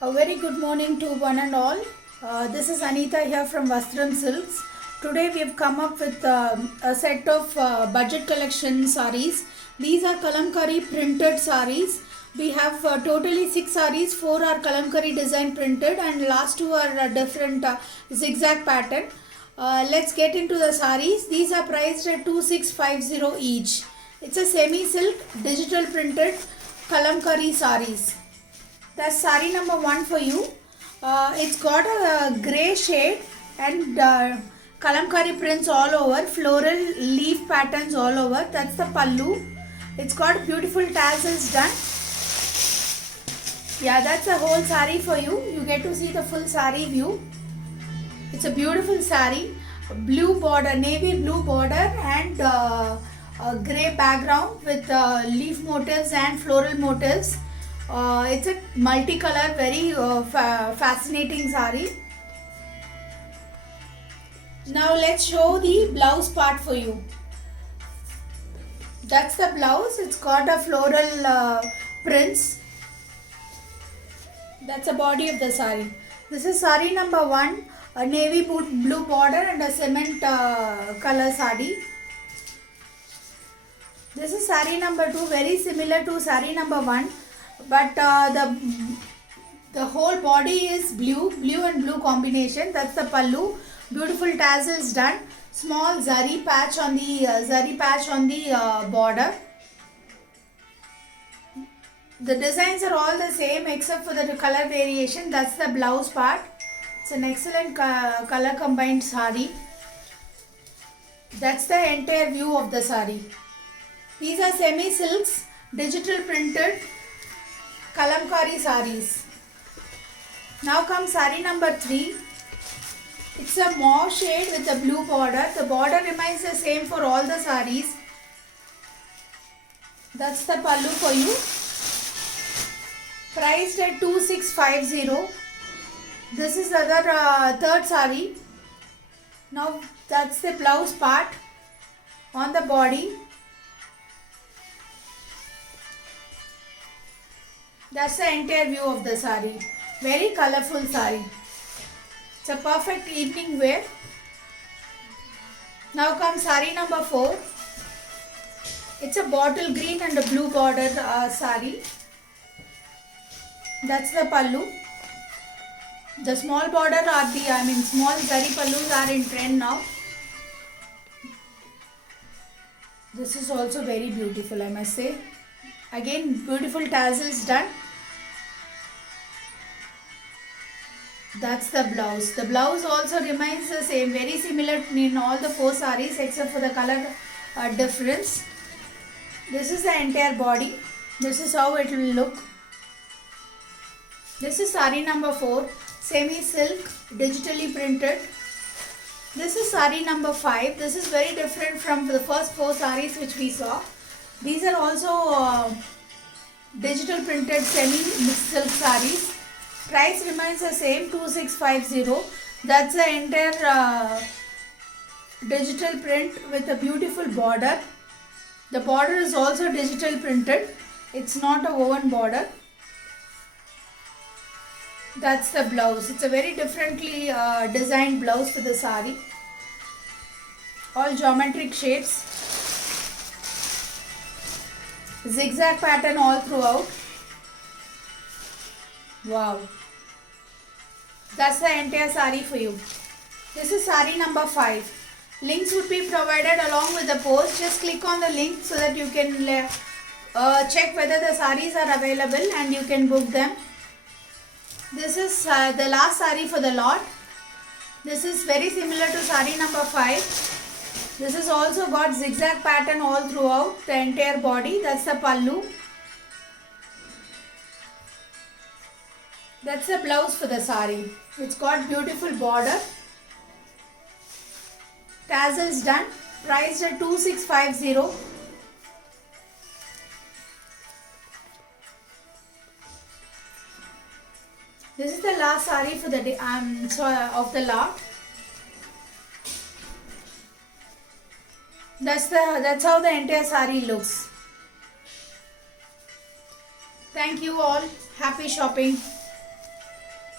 A very good morning to one and all. This is Anita here from Vastram Silks. Today we have come up with a set of budget collection sarees. These are kalamkari printed sarees. We have totally 6 sarees. 4 are kalamkari design printed and last 2 are different zigzag pattern. Let's get into the sarees. These are priced at 2650 each. It's a semi silk digital printed kalamkari sarees. That's sari number 1 for you. It's got a grey shade and kalamkari prints all over, floral leaf patterns all over. That's the pallu. It's got beautiful tassels done. Yeah, that's the whole sari for you. You get to see the full sari view. It's a beautiful sari. Blue border, navy blue border and a grey background with leaf motifs and floral motifs. It's a multicolor, very fascinating sari. Now let's show the blouse part for you. That's the blouse. It's got a floral prints. That's the body of the sari. This is sari number 1, a navy blue border and a cement color sari. This is sari number 2, very similar to sari number 1. But the whole body is blue and blue combination. That's the pallu. Beautiful tassels done. Small zari patch on the border. The designs are all the same except for the color variation. That's the blouse part. It's an excellent color combined sari. That's the entire view of the sari. These are semi silks, digital printed kalamkari saris. Now comes sari number 3. It's a mauve shade with a blue border. The border remains the same for all the saris. That's the pallu for you. Priced at 2650. This is other third sari. Now that's the blouse part on the body. That's the entire view of the sari. Very colorful sari. It's a perfect evening wear. Now comes sari number 4. It's a bottle green and a blue border sari. That's the pallu. The small border small zari pallus are in trend now. This is also very beautiful, I must say. Again, beautiful tassels done. That's the blouse. The blouse also remains the same, very similar in all the 4 saris except for the color difference. This is the entire body. This is how it will look. This is sari number 4, semi silk, digitally printed. This is sari number 5. This is very different from the first 4 saris which we saw. These are also digital printed semi silk saris. Price remains the same, 2650. That's the entire digital print with a beautiful border. The border is also digital printed. It's not a woven border. That's the blouse. It's a very differently designed blouse for the sari. All geometric shapes. Zigzag pattern all throughout. Wow. That's the entire sari for you. This is sari number 5. Links would be provided along with the post. Just click on the link so that you can check whether the saris are available and you can book them. This is the last sari for the lot. This is very similar to sari number 5. This is also got zigzag pattern all throughout the entire body. That's the pallu. That's the blouse for the sari. It's got beautiful border. Tassels done. Priced at 2650. This is the last sari for the day, of the lot. That's how the entire sari looks. Thank you all. Happy shopping.